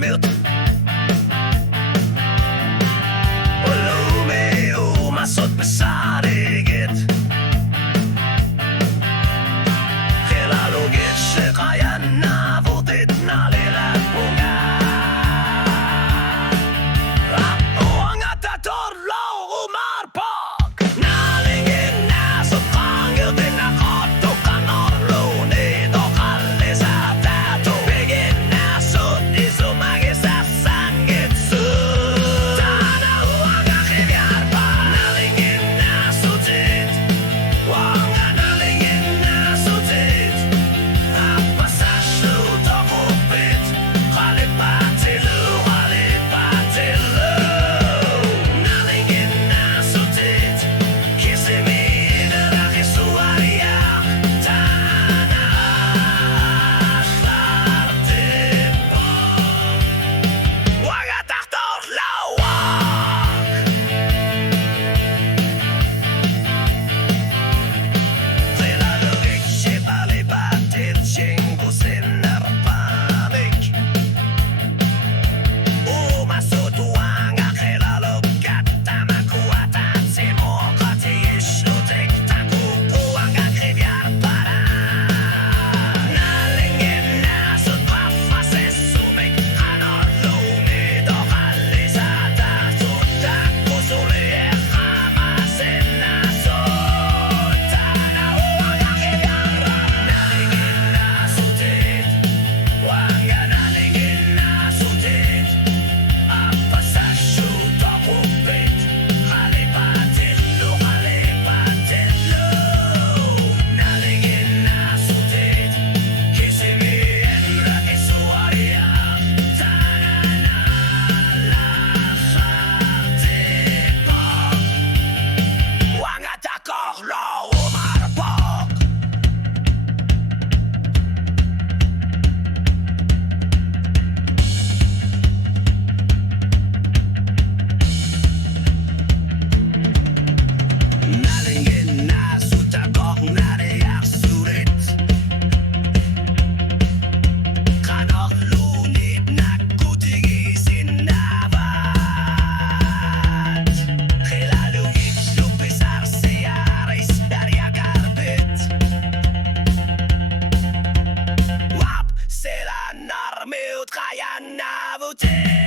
narmut Ulumi umasot besarigit Hilalugit shikayan navutit nalilat bunga Uangatator lo umarpag Nalingin na sa pangyutin na koto kanorluni do kalisatato Bigin na sut isumagi sa sangitsu Tana uanga kibyar pa Nalingin na sutit Uanga nalingin na sutit Apa sa shoot ako bit Kalipatilu, kalipatilu Nalingin na sutit Kisimi na kisuwaria Tana Sartipo Uanga taktor lawak Kilalugik sipalipatit Singkusin narpanik Umasut uanga kilalugat Tamakuatan simukati islutik Taku uanga kibyar para Nalingin na sut papasisumik Kanorlumi do kalisata Sutak kusuli ekamasin na sut Tana uanga kibyar Nalingin na sutit Uanga nalingin na sutit Apa sa shoot ako bit Kalipatilu, kalipatilu Nalingin na sutit Kisimiin na kisuwaria Tana na lakatipo Uanga takor lo umarpok Nalingin na sutakok nariyak sulit Kanok lunit na kutigisin nabat Kilalugit lupisar siyaris darya garbit Wap sila narmut kaya nabutin